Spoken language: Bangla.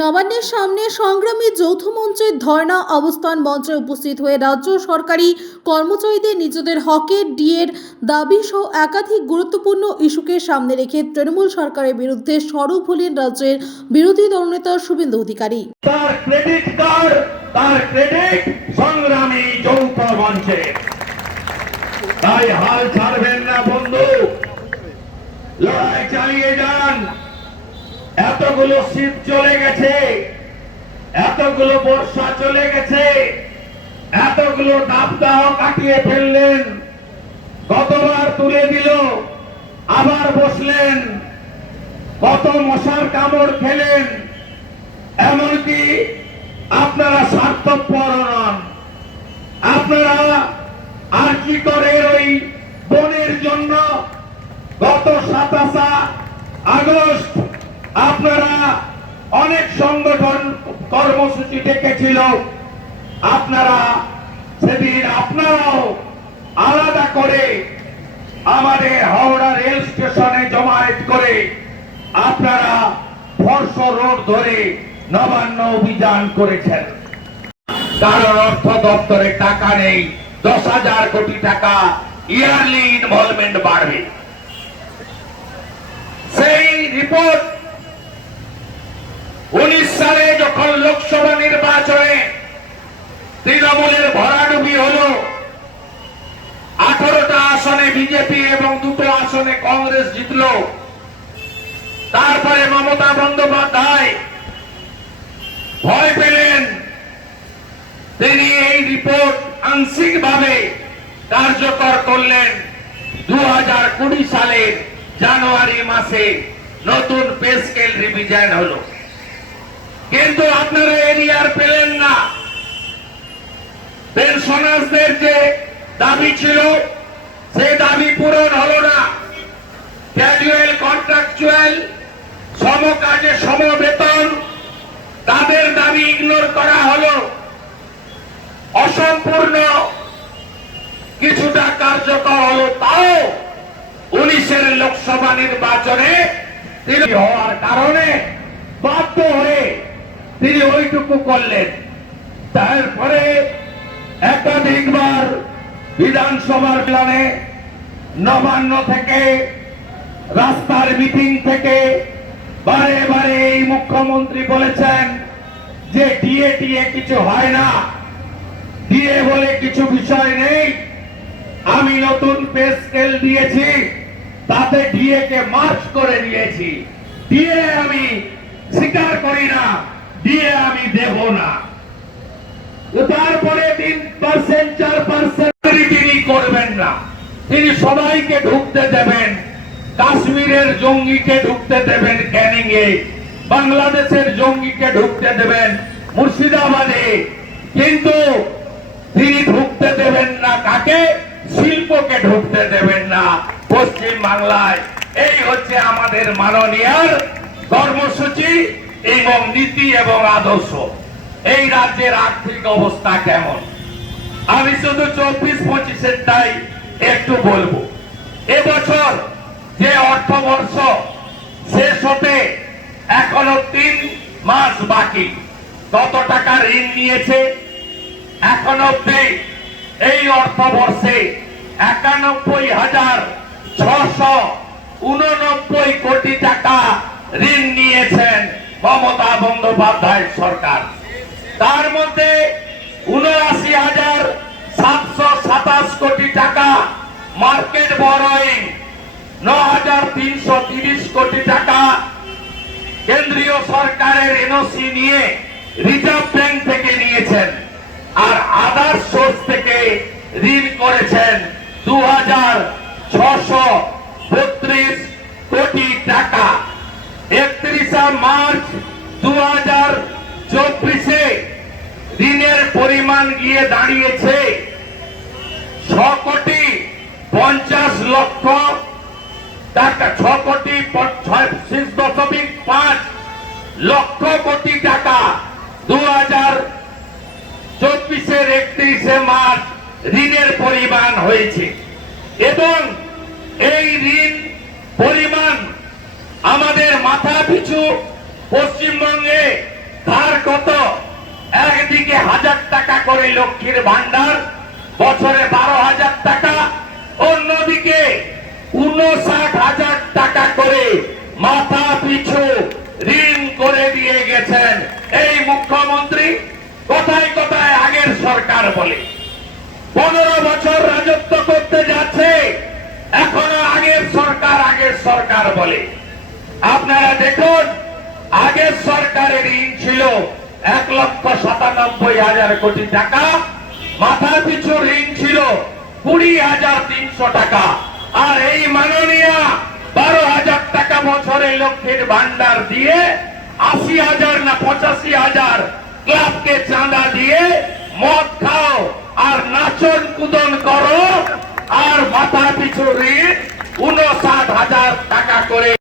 নবান্নের সামনে সংগ্রামী যৌথ মঞ্চের ধর্ণা অবস্থান মঞ্চে উপস্থিত হয়ে রাজ্য সরকারি কর্মচারীদের নিজেদের হকের ডিএর দাবি সহ একাধিক গুরুত্বপূর্ণ ইস্যুকে সামনে রেখে তৃণমূল সরকারের বিরুদ্ধে সরব হলেন রাজ্যের বিরোধী দলনেতা শুভেন্দু অধিকারী। তাই হাল ছাড়বেন না বন্ধু। লড়াই চালিয়ে যান। এতগুলো শীত চলে গেছে, এতগুলো বর্ষা চলে গেছে, এতগুলো দাবদাহ কাটিয়ে ফেললেন কতবার তুলে দিল, আবার বসলেন, কত মশার কামড় খেলেন, এমনকি আপনারা স্বার্থপর নন। আপনারা আর কি করে ওই বনের জন্য গত সাতাশা আগস্ট আপনারা অনেক সংগঠন কর্মসূচি ডেকেছিল। আপনারা সেদিন আপনারাও আলাদা করে আমাদের হাওড়া রেল স্টেশনে জমায়েত করে আপনারা ফর্স রোড ধরে নবান্ন অভিযান করেছেন। কারণ অর্থ দপ্তরে টাকা নেই, দশ হাজার কোটি টাকা ইয়ারলি ইনভলভমেন্ট বাড়বে। সেই রিপোর্ট উনিশ সালে যখন লোকসভা নির্বাচনে তৃণমূলের ভরাডুবি হলো, আঠারোটা আসনে বিজেপি এবং দুটো আসনে কংগ্রেস জিতলো। তারপরে মমতা বন্দ্যোপাধ্যায় ভয় পেলেন। তিনি এই রিপোর্ট আংশিকভাবে কার্যকর করলেন দু হাজার কুড়ি সালের জানুয়ারি মাসে। নতুন পে স্কেল রিভিশন হলো। কিন্তু আপনারা এরিয়ার পেলেন না। পেনশনার্সদের যে দাবি ছিল সেই দাবি পূরণ হলো না। ক্যাজুয়াল কন্ট্রাকচুয়াল সমকাজে সমবেতন তাদের দাবি ইগনোর করা হলো। অসম্পূর্ণ কিছুটা কার্যকর হলো তাও উনিশের লোকসভা নির্বাচনে হওয়ার কারণে বাধ্য হয়ে তিনি ওইটুকু করলেন। তারপরে একাধিকবার বিধানসভার প্লানে নবান্ন থেকে রাস্তার মিটিং থেকে বারে বারে এই মুখ্যমন্ত্রী বলেছেন যে ডিএ টিএ কিছু হয় না। ডিএ বলে কিছু বিষয় নেই। আমি নতুন পে স্কেল দিয়েছি, তাতে ডিএ কে মার্চ করে দিয়েছি। ডিএ আমি স্বীকার করি না। ডিএ আমি দেব না। তারপরে তিন পার্সেন্ট চার পার্সেন্ট করবেন না। তিনি সবাইকে ঢুকতে দেবেন। কাশ্মীরের জঙ্গিকে ঢুকতে দেবেন ক্যানিং এ বাংলাদেশের জঙ্গিকে ঢুকতে দেবেন মুর্শিদাবাদে। কিন্তু তিনি ঢুকতে দেবেন না কাকে? শিল্পকে ঢুকতে দেবেন না পশ্চিম বাংলায় এই হচ্ছে আমাদের মাননীয় কর্মসূচি। এবং নীতি এবং আদর্শ। এই রাজ্যের আর্থিক অবস্থা কেমন? আমি শুধু চব্বিশ পঁচিশেরটাই একটু বলব। এবছর যে অর্থবর্ষ শেষ হতে এখনও তিন মাস বাকি। কত টাকা ঋণ নিয়েছে? এখন অব্দি এই অর্থবর্ষে একানব্বই হাজার ছশো উননব্বই কোটি টাকা ঋণ নিয়েছেন মমতা বন্দ্যোপাধ্যায় সরকার। তার মধ্যে উনআশি হাজার সাতশো সাতাশ কোটি টাকা মার্কেট বরোয়িং ন হাজার তিনশো তিরিশ কোটি টাকা কেন্দ্রীয় সরকারের এনওসি নিয়ে রিজার্ভ ব্যাংক থেকে নিয়েছেন আর আদার সোর্স থেকে ঋণ করেছেন দু হাজার ছশো বত্রিশ কোটি টাকা। একত্রিশে মার্চ চব্বিশে ঋণের পরিমাণ গিয়ে দাঁড়িয়েছে ছ কোটি পঞ্চাশ লক্ষ, টাকা ছ কোটি ছয়ত্রিশ দশমিক পাঁচ লক্ষ কোটি টাকা। দু হাজার চব্বিশের একত্রিশে মার্চ ঋণের পরিমাণ হয়েছে। এবং এই ঋণ পরিমাণ আমাদের মাথা পিছু পশ্চিমবঙ্গে হাজার টাকা করে লক্ষ্মীর ভান্ডার বছরে বারো হাজার টাকা। অন্যদিকে উনষাট হাজার টাকা করে মাথা পিছু ঋণ করে দিয়ে গেছেন এই মুখ্যমন্ত্রী। কোথায় কোথায় আগের সরকার বলে? পনেরো বছর রাজত্ব করতে যাচ্ছে, এখনও আগের সরকার আগের সরকার বলে। আপনারা দেখুন, আগের সরকারের ঋণ ছিল এক লক্ষ সাতানব্বই হাজার কোটি টাকা। মাথা পিছু ঋণ ছিল কুড়ি হাজার তিনশো টাকা। আর এই মাননীয় বারো হাজার টাকা বছরে লক্ষ্মীর ভান্ডার দিয়ে আশি হাজার না পঁচাশি হাজার ক্লাবকে চাঁদা দিয়ে মদ খাও আর নাচন কুদন করো। আর মাথা পিছু ঋণ উনষাট হাজার টাকা করে